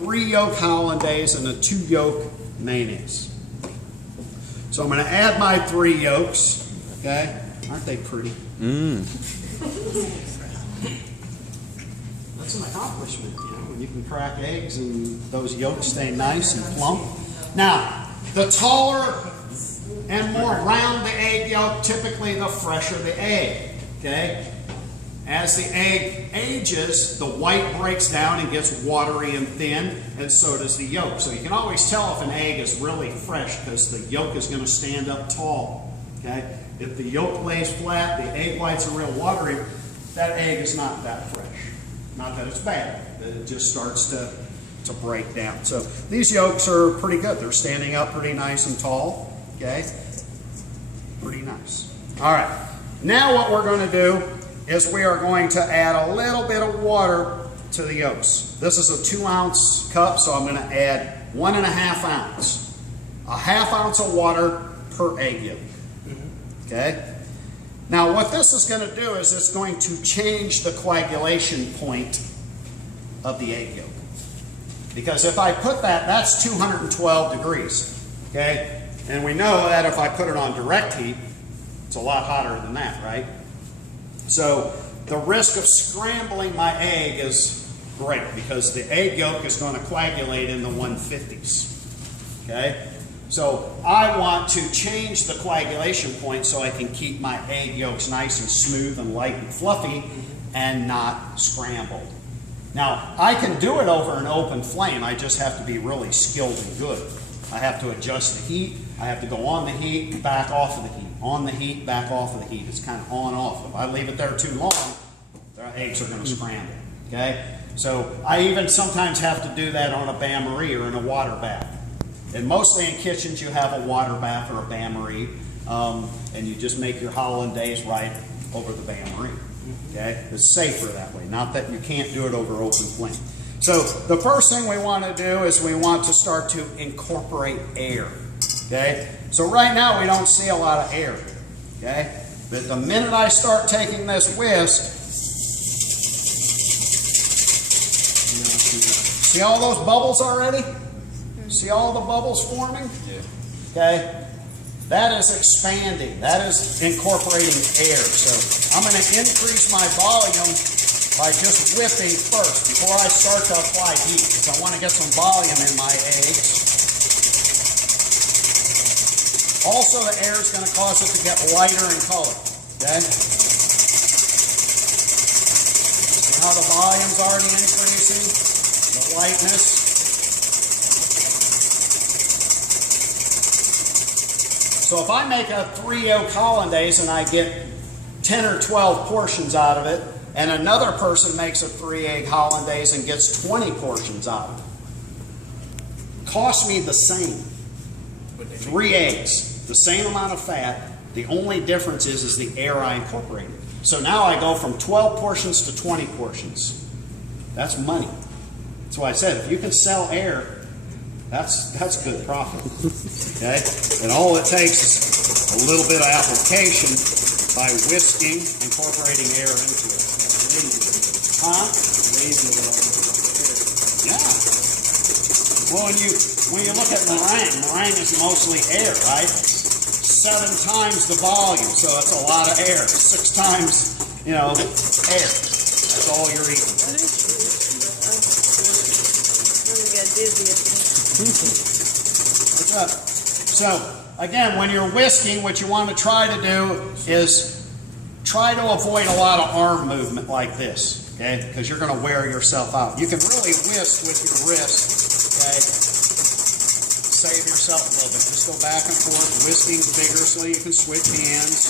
3 yolk Hollandaise and a 2 yolk mayonnaise. So I'm going to add my 3 yolks. Okay, aren't they pretty? That's an accomplishment, you know, when you can crack eggs and those yolks stay nice and plump. Now, the taller and more round the egg yolk, typically the fresher the egg. Okay. As the egg ages, the white breaks down and gets watery and thin, and so does the yolk. So you can always tell if an egg is really fresh because the yolk is going to stand up tall. Okay? If the yolk lays flat, the egg whites are real watery, that egg is not that fresh. Not that it's bad, but it just starts to break down. So these yolks are pretty good. They're standing up pretty nice and tall. Okay? Pretty nice. All right. Now what we're going to do is we are going to add a little bit of water to the yolks. This is a 2-ounce cup, so I'm going to add 1.5 ounces. A 1/2 ounce of water per egg yolk. Okay? Now what this is going to do is it's going to change the coagulation point of the egg yolk. Because if I put that's 212 degrees. Okay? And we know that if I put it on direct heat, it's a lot hotter than that, right? So the risk of scrambling my egg is great because the egg yolk is going to coagulate in the 150s. Okay? So I want to change the coagulation point so I can keep my egg yolks nice and smooth and light and fluffy and not scrambled. Now, I can do it over an open flame. I just have to be really skilled and good. I have to adjust the heat. I have to go on the heat, back off of the heat. On the heat, back off of the heat. It's kind of on off. If I leave it there too long, the eggs are going to scramble. Okay? So I even sometimes have to do that on a bain-marie or in a water bath. And mostly in kitchens you have a water bath or a bain-marie, and you just make your Hollandaise right over the bain-marie. Okay? It's safer that way. Not that you can't do it over open flame. So the first thing we want to do is we want to start to incorporate air. Okay? So right now we don't see a lot of air. Okay? But the minute I start taking this whisk, see all those bubbles already? See all the bubbles forming? Okay? That is expanding. That is incorporating air. So I'm going to increase my volume by just whipping first before I start to apply heat, because I want to get some volume in my eggs. Also, the air is going to cause it to get lighter in color. Okay? See how the volume's already increasing? The lightness. So if I make a 3 yolk Hollandaise and I get 10 or 12 portions out of it, and another person makes a 3 egg Hollandaise and gets 20 portions out of it, costs me the same. 3 eggs. The same amount of fat. The only difference is the air I incorporated. So now I go from 12 portions to 20 portions. That's money. That's why I said if you can sell air, that's good profit. Okay? And all it takes is a little bit of application by whisking, incorporating air into it. Huh? Yeah. Well, when you look at meringue is mostly air, right? 7 times the volume, so that's a lot of air. 6 times, air. That's all you're eating. What's up? So, again, when you're whisking, what you want to try to do is try to avoid a lot of arm movement like this, okay? Because you're going to wear yourself out. You can really whisk with your wrist, okay? Save yourself a little bit. Just go back and forth, whisking vigorously. You can switch hands.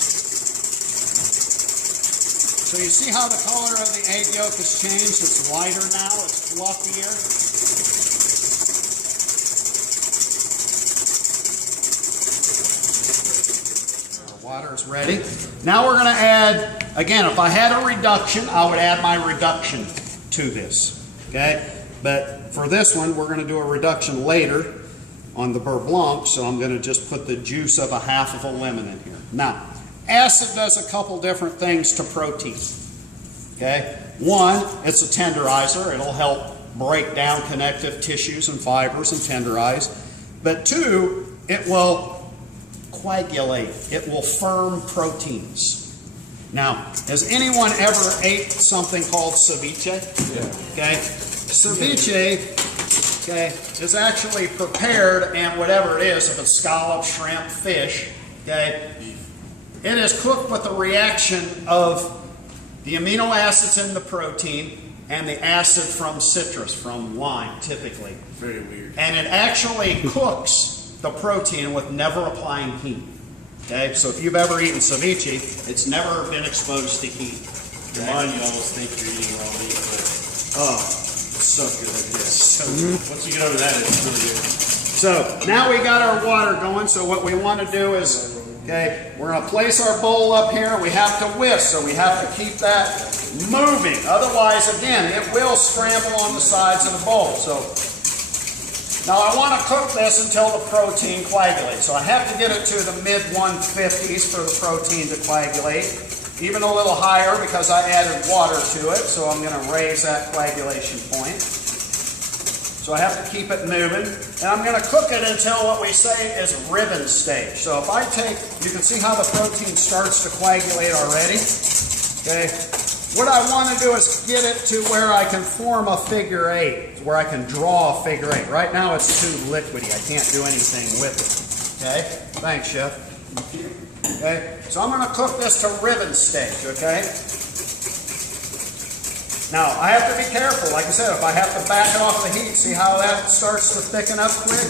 So you see how the color of the egg yolk has changed? It's lighter now. It's fluffier. Our water is ready. Now we're going to add, again, if I had a reduction, I would add my reduction to this. Okay? But for this one, we're going to do a reduction later on the beurre blanc, so I'm going to just put the juice of a half of a lemon in here. Now, acid does a couple different things to protein. Okay? One, it's a tenderizer. It'll help break down connective tissues and fibers and tenderize. But 2, it will coagulate. It will firm proteins. Now, has anyone ever ate something called ceviche? Yeah. Okay. Ceviche, okay, is actually prepared, and whatever it is, if it's scallop, shrimp, fish, okay, it is cooked with the reaction of the amino acids in the protein and the acid from citrus, from lime, typically. Very weird. And it actually cooks the protein with never applying heat. Okay, so if you've ever eaten ceviche, it's never been exposed to heat. Your mind, you almost think you're eating raw meat, but Oh, it's so good. It's so good. once you get over that, it's really good. So now we got our water going. So what we want to do is, okay, we're going to place our bowl up here. We have to whisk, so we have to keep that moving. Otherwise, again, it will scramble on the sides of the bowl. So now I want to cook this until the protein coagulates. So I have to get it to the mid 150s for the protein to coagulate. Even a little higher because I added water to it. So I'm going to raise that coagulation point. So I have to keep it moving. And I'm going to cook it until what we say is ribbon stage. So if I take, you can see how the protein starts to coagulate already. Okay. What I want to do is get it to where I can form a figure 8, where I can draw a figure 8. Right now it's too liquidy. I can't do anything with it. Okay? Thanks, Chef. Okay? So I'm going to cook this to ribbon stage, okay? Now, I have to be careful. Like I said, if I have to back off the heat, see how that starts to thicken up quick?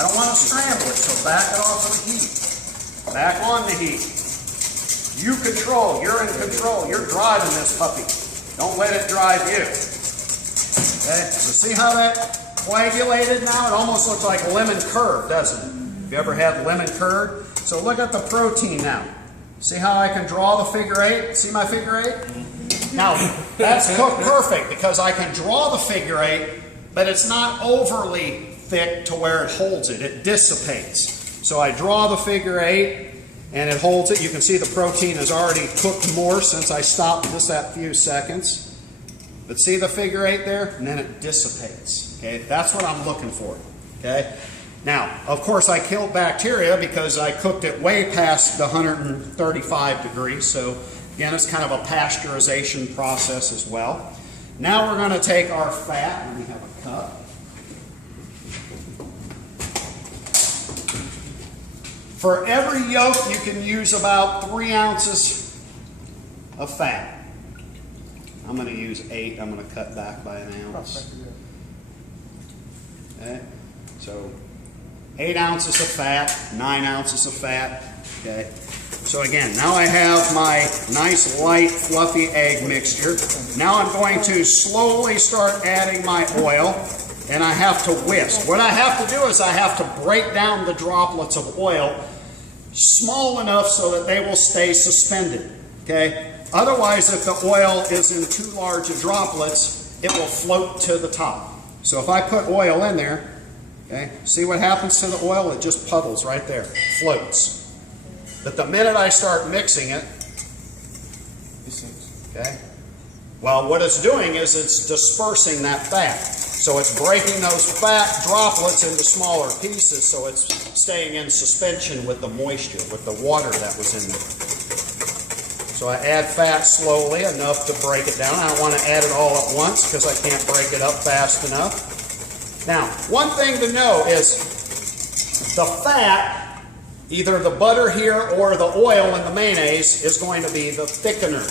I don't want to scramble it, so back it off of the heat. Back on the heat. You control. You're in control. You're driving this puppy. Don't let it drive you. Okay? So see how that coagulated now? It almost looks like lemon curd, doesn't it? Have you ever had lemon curd? So look at the protein now. See how I can draw the figure 8? See my figure 8? Now, that's cooked perfect because I can draw the figure 8, but it's not overly thick to where it holds it. It dissipates. So I draw the figure 8. And it holds it. You can see the protein is already cooked more since I stopped just that few seconds. But see the figure 8 there? And then it dissipates. Okay, that's what I'm looking for. Okay. Now, of course, I killed bacteria because I cooked it way past the 135 degrees. So again, it's kind of a pasteurization process as well. Now we're going to take our fat. Let me have a cup. For every yolk, you can use about 3 ounces of fat. I'm going to use 8. I'm going to cut back by an ounce. Okay. So 8 ounces of fat, 9 ounces of fat. Okay. So again, now I have my nice light fluffy egg mixture. Now I'm going to slowly start adding my oil, and I have to whisk. What I have to do is I have to break down the droplets of oil small enough so that they will stay suspended. Okay? Otherwise, if the oil is in too large of droplets, it will float to the top. So if I put oil in there, okay, see what happens to the oil? It just puddles right there, floats. But the minute I start mixing it, okay, well, what it's doing is it's dispersing that fat. So it's breaking those fat droplets into smaller pieces, so it's staying in suspension with the moisture, with the water that was in there. So I add fat slowly, enough to break it down. I don't want to add it all at once because I can't break it up fast enough. Now, one thing to know is the fat, either the butter here or the oil in the mayonnaise, is going to be the thickener.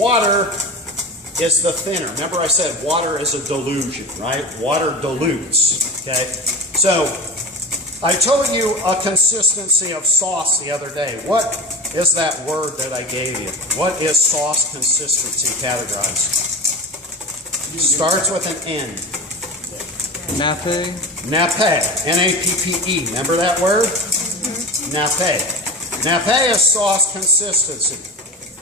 Water is the thinner. Remember I said water is a delusion, right? Water dilutes, okay? So I told you a consistency of sauce the other day. What is that word that I gave you? What is sauce consistency categorized? Starts with an N. Nappe. Nappe. N-A-P-P-E. Remember that word? Nappe. Nappe is sauce consistency.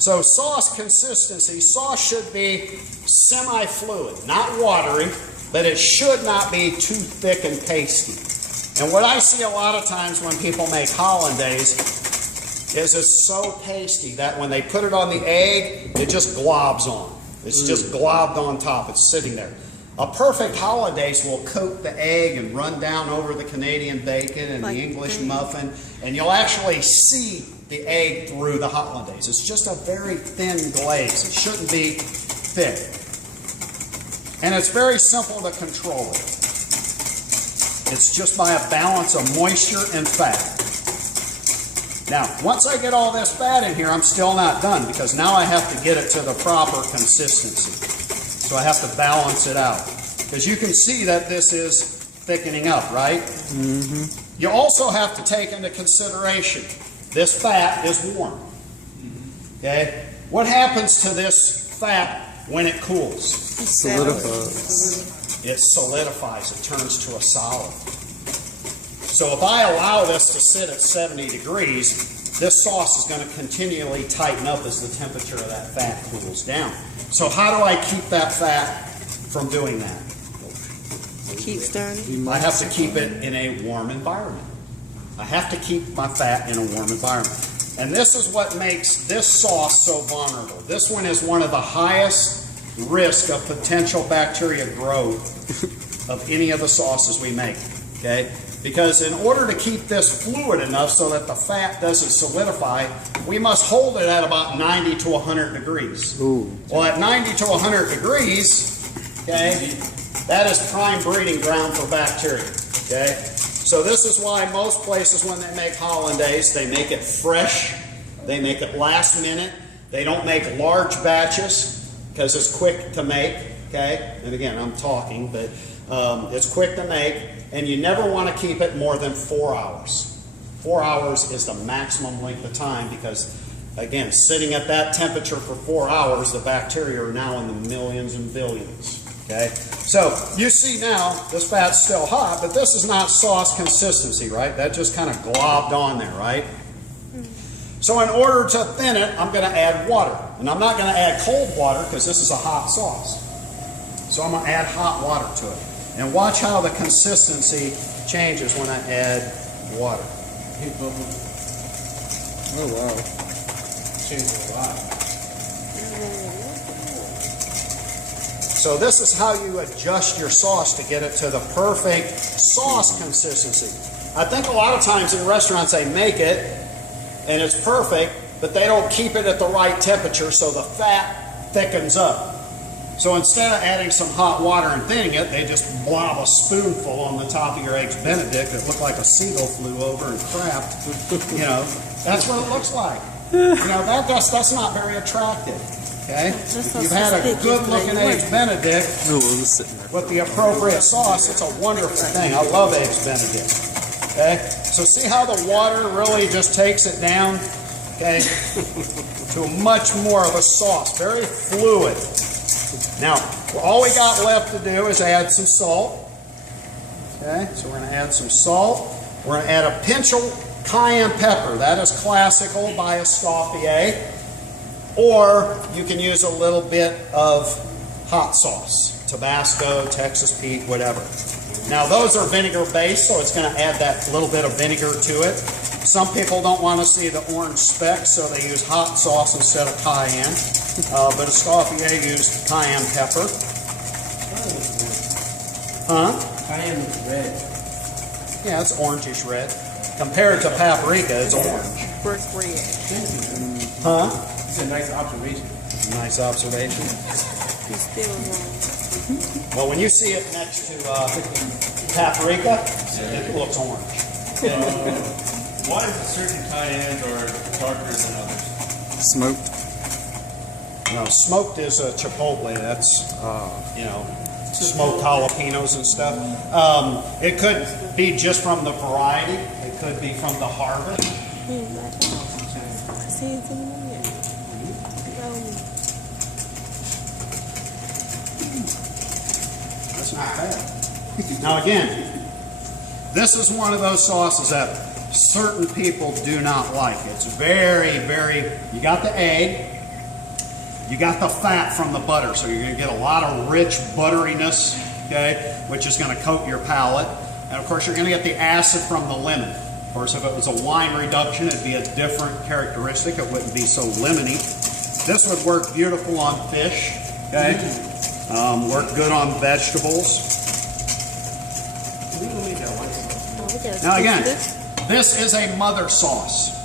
So sauce consistency, sauce should be semi-fluid, not watery, but it should not be too thick and pasty. And what I see a lot of times when people make Hollandaise is it's so pasty that when they put it on the egg, it just globs on. It's just globbed on top. It's sitting there. A perfect hollandaise will coat the egg and run down over the Canadian bacon and the English muffin, and you'll actually see the egg through the hollandaise. It's just a very thin glaze. It shouldn't be thick. And it's very simple to control it. It's just by a balance of moisture and fat. Now, once I get all this fat in here, I'm still not done, because now I have to get it to the proper consistency. So I have to balance it out. Because you can see that this is thickening up, right? Mm-hmm. You also have to take into consideration, this fat is warm. Okay? What happens to this fat when it cools? It solidifies. It solidifies. It turns to a solid. So if I allow this to sit at 70 degrees, this sauce is going to continually tighten up as the temperature of that fat cools down. So how do I keep that fat from doing that? Keep stirring. I have to keep it in a warm environment. I have to keep my fat in a warm environment. And this is what makes this sauce so vulnerable. This one is one of the highest risk of potential bacteria growth of any of the sauces we make. Okay? Because in order to keep this fluid enough so that the fat doesn't solidify, we must hold it at about 90 to 100 degrees. Ooh. Well, at 90 to 100 degrees, okay, that is prime breeding ground for bacteria. Okay? So this is why most places when they make hollandaise, they make it fresh, they make it last minute, they don't make large batches because it's quick to make. Okay? And again, I'm talking, but it's quick to make. And you never want to keep it more than 4 hours. 4 hours is the maximum length of time because, again, sitting at that temperature for 4 hours, the bacteria are now in the millions and billions. Okay? So, you see now, this fat's still hot, but this is not sauce consistency, right? That just kind of globbed on there, right? So in order to thin it, I'm going to add water. And I'm not going to add cold water because this is a hot sauce. So I'm going to add hot water to it. And watch how the consistency changes when I add water. Oh, wow. Changes a lot. So this is how you adjust your sauce to get it to the perfect sauce consistency. I think a lot of times in restaurants they make it and it's perfect, but they don't keep it at the right temperature so the fat thickens up. So instead of adding some hot water and thinning it, they just blob a spoonful on the top of your eggs Benedict that looked like a seagull flew over and crapped. You know, that's what it looks like. You know, that's not very attractive. Okay? If you've had a good looking eggs Benedict with the appropriate sauce, it's a wonderful thing. I love eggs Benedict. Okay? So see how the water really just takes it down? Okay? To much more of a sauce. Very fluid. Now, all we got left to do is add some salt. Okay, so we're going to add some salt. We're going to add a pinch of cayenne pepper. That is classical by Escoffier. Or you can use a little bit of hot sauce. Tabasco, Texas Pete, whatever. Now, those are vinegar based, so it's going to add that little bit of vinegar to it. Some people don't want to see the orange specks, so they use hot sauce instead of cayenne. But Escoffier used cayenne pepper. Huh? Cayenne is red. Yeah, it's orangish red. Compared to paprika, it's orange. Brick red. Huh? It's a nice observation. Nice observation. You still wrong. Well, when you see it next to paprika, it looks orange. Why is certain cayennes are darker than others? Smoked. No, smoked is a chipotle. That's, you know, smoked jalapenos and stuff. It could be just from the variety. It could be from the harvest. That's not bad. Now again, this is one of those sauces that certain people do not like. It's very, very, you got the egg, you got the fat from the butter, so you're going to get a lot of rich butteriness, okay, which is going to coat your palate. And of course, you're going to get the acid from the lemon. Of course, if it was a wine reduction, it'd be a different characteristic. It wouldn't be so lemony. This would work beautiful on fish, okay? Work good on vegetables. Now again, this is a mother sauce.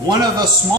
One of the small